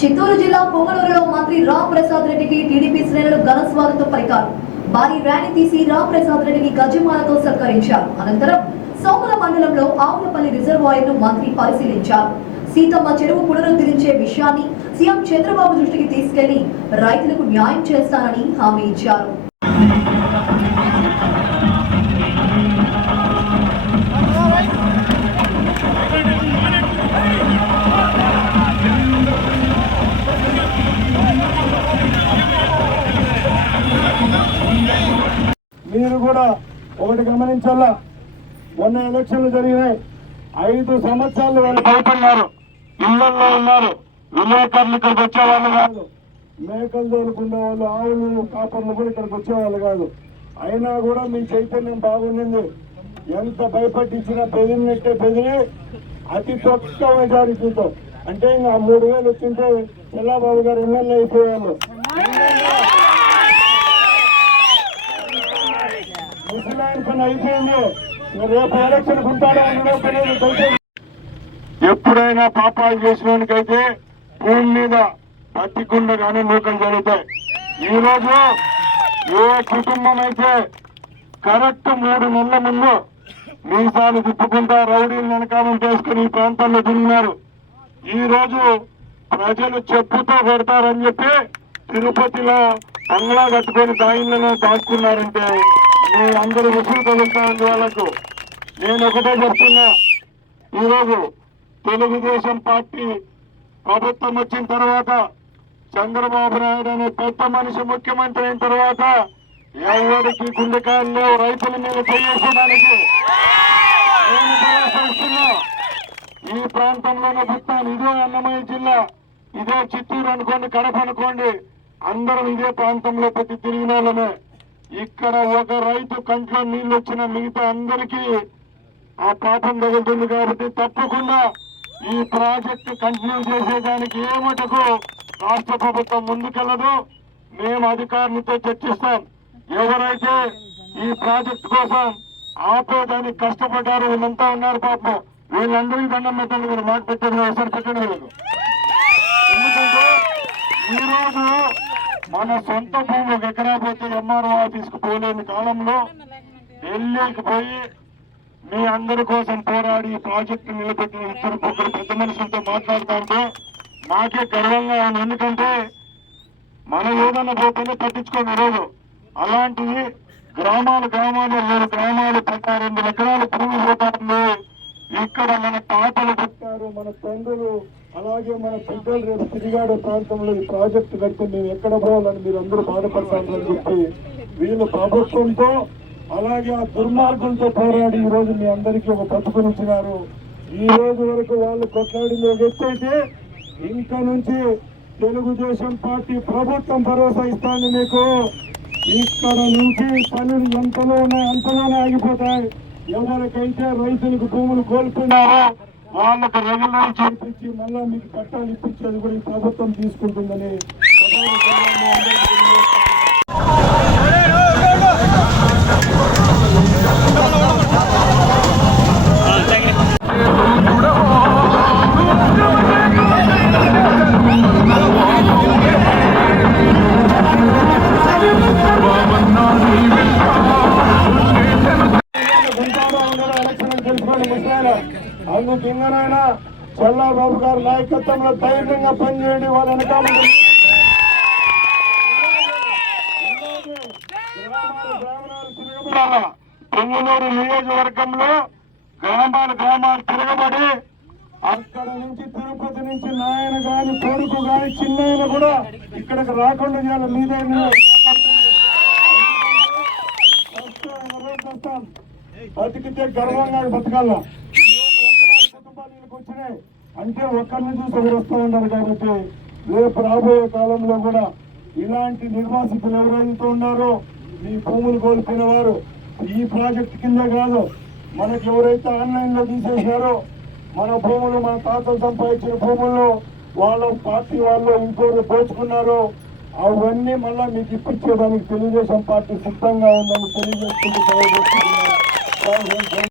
చిత్తూరు జిల్లా పొంగనూరులో మంత్రి రామ్ ప్రసాద్ రెడ్డికి టీడీపీ శ్రేణులు ఘన స్వాగతం పలికారు. భారీ ర్యాలీ తీసి రామ్ ప్రసాద్ రెడ్డిని గజమాలతో సత్కరించారు. అనంతరం సోమల మండలంలో ఆవులపల్లి రిజర్వాయర్ ను మంత్రి పరిశీలించారు. సీతమ్మ చెరువు పునరుద్ధరించే విషయాన్ని సీఎం చంద్రబాబు దృష్టికి తీసుకెళ్లి రైతులకు న్యాయం చేస్తానని హామీ ఇచ్చారు. మీరు కూడా ఒకటి గమనించాలా, మొన్న ఎలక్షన్లు జరిగినాయి. 5 సంవత్సరాలు వాళ్ళు భయపడినారు, ఇళ్లలో ఉన్నారు. విలేకరులు ఇక్కడికి వచ్చేవాళ్ళు కాదు, మేకలు తోలుకునే వాళ్ళు, ఆవులు కాపర్లు కూడా ఇక్కడికి వచ్చేవాళ్ళు కాదు. అయినా కూడా మీ చైతన్యం బాగుండింది. ఎంత భయపట్టించినా బెదిరినట్టే బెదిరి అతి తక్కువ మెజారిటీతో, అంటే ఇంకా 3000 వచ్చింటే చల్లాబాబు గారు ఎమ్మెల్యే అయిపోయారు. ముసలాయన పని అయిపోయింది. రేపు ఎలక్షన్ ఉంటాడో తెలియదు. ఎప్పుడైనా పాపాలు చేసినోనికైతే భూమి మీద పట్టికుండగానే నూకలు జరుగుతాయి. ఈరోజు ఏ కుటుంబం అయితే కరెక్ట్ 3 నెలల ముందు మీసాలు తిప్పుకుంటా రౌడీలు వెనకాలం చేసుకుని ఈ ప్రాంతాల్లో తిరిగినారు. ఈ రోజు ప్రజలు చెప్పుతో కొడతారని చెప్పి తిరుపతిలో బంగ్లా కట్టుకొని దాయిలను దాచుకున్నారంటే మీ అందరూ విసుగు తగులుతారండి వాళ్ళకు. నేను ఒకటే చెప్తున్నా, ఈరోజు తెలుగుదేశం పార్టీ ప్రభుత్వం వచ్చిన తర్వాత, చంద్రబాబు నాయుడు అనే పెద్ద మనిషి ముఖ్యమంత్రి అయిన తర్వాత ఎవరికి గుండెకాయలు లేవు రైతుల మీద చేసేయడానికి. నేను భరోసా ఈ ప్రాంతంలోనే పుట్టాను. ఇదే అన్నమయ్య జిల్లా, ఇదే చిత్తూరు అనుకోండి, కడప అనుకోండి, అందరం ఇదే ప్రాంతంలో ప్రతి తిరిగిన వాళ్ళమే. ఇక్కడ ఒక రైతు కంట్లో నీళ్ళు వచ్చిన మిగతా అందరికీ ఆ పాపం తగులుతుంది. కాబట్టి తప్పకుండా ఈ ప్రాజెక్టు కంటిన్యూ చేసేదానికి ఏమటకు రాష్ట్ర ప్రభుత్వం ముందుకెళ్లదు. మేము అధికారులతో చర్చిస్తాం. ఎవరైతే ఈ ప్రాజెక్టు కోసం ఆపేదానికి కష్టపడ్డారు వీళ్ళంతా ఉన్నారు పాపం, వీళ్ళందరికీ దండం పెట్టండి. మీరు మాట పెట్టండి, ఒకసారి పెట్టండి వీళ్ళకు. ఎందుకంటే ఈరోజు మన సొంత భూమి 1 ఎకరా పోతే ఎంఆర్ఓ ఆఫీస్కు పోలేని కాలంలో ఢిల్లీకి పోయి మీ అందరి కోసం పోరాడి ఈ ప్రాజెక్టు నిలబెట్టిన ఇద్దరు పెద్ద మనుషులతో మాట్లాడుతుంటే నాకే గర్వంగా ఉంది. ఎందుకంటే మనం ఏదన్నా పోతేనే పట్టించుకోండి. ఈరోజు అలాంటివి గ్రామాలు 12 ఎకరాల భూమి పోతారు. ఇక్కడ మన తాతలు పుట్టారు, మన తండ్రులు, అలాగే మన పెద్దలు రేపు తిరిగాడు ప్రాంతంలో ఈ ప్రాజెక్టు కడితే మేము ఎక్కడ పోవాలని మీరు అందరూ బాధపడతారని చెప్పి వీళ్ళు ప్రభుత్వంతో అలాగే ఆ దుర్మార్గంతో పోరాడి ఈ రోజు మీ అందరికీ ఒక బతుకునిచ్చినారు. ఈ రోజు వరకు వాళ్ళు కొట్లాడింది ఒక ఎత్తైతే, ఇంకా నుంచి తెలుగుదేశం పార్టీ ప్రభుత్వం భరోసా ఇస్తాను మీకు. ఇక్కడ నుంచి పనులు ఎంతలో ఉన్నాయి అంతలోనే ఆగిపోతాయి. ఎవరికైతే రైతులకు భూములు కోల్పోయినారో వాళ్ళకు రెగ్యులర్ చేర్పించి మళ్ళా మీకు పట్టాలు ఇప్పించేది కూడా ఈ ప్రభుత్వం తీసుకుంటుందని అందుకు ఇంకనైనా చల్లాబాబు గారి నాయకత్వంలో ధైర్యంగా పనిచేయండి. వాళ్ళ వెనకాల పొంగనూరు నియోజకవర్గంలో గ్రామాలు తిరగబడి అక్కడ నుంచి తిరుపతి నుంచి నాయన గాని కొడుకు గాని చిన్న కూడా ఇక్కడికి రాకుండా చేయాలి. మీదే బతికితే గర్వంగా బతకాల. కుటుంబాలకు వచ్చినాయి అంటే ఒక్కరిని చూసి ఎవరు వస్తూ ఉన్నారు. కాబట్టి రేపు రాబోయే కాలంలో కూడా ఇలాంటి నిర్వాసితులు ఎవరైతే ఉన్నారో మీ భూములు కోల్పోయిన వారు ఈ ప్రాజెక్టు కింద కాదు, మనకి ఎవరైతే ఆన్లైన్ లో తీసేసారో మన భూములు, మన తాతలు సంపాదించిన భూముల్లో వాళ్ళ పార్టీ వాళ్ళు ఇంకోరు దోచుకున్నారో అవన్నీ మళ్ళా మీకు ఇప్పించేదానికి తెలుగుదేశం పార్టీ సిద్ధంగా ఉందని తెలియజేస్తుంది.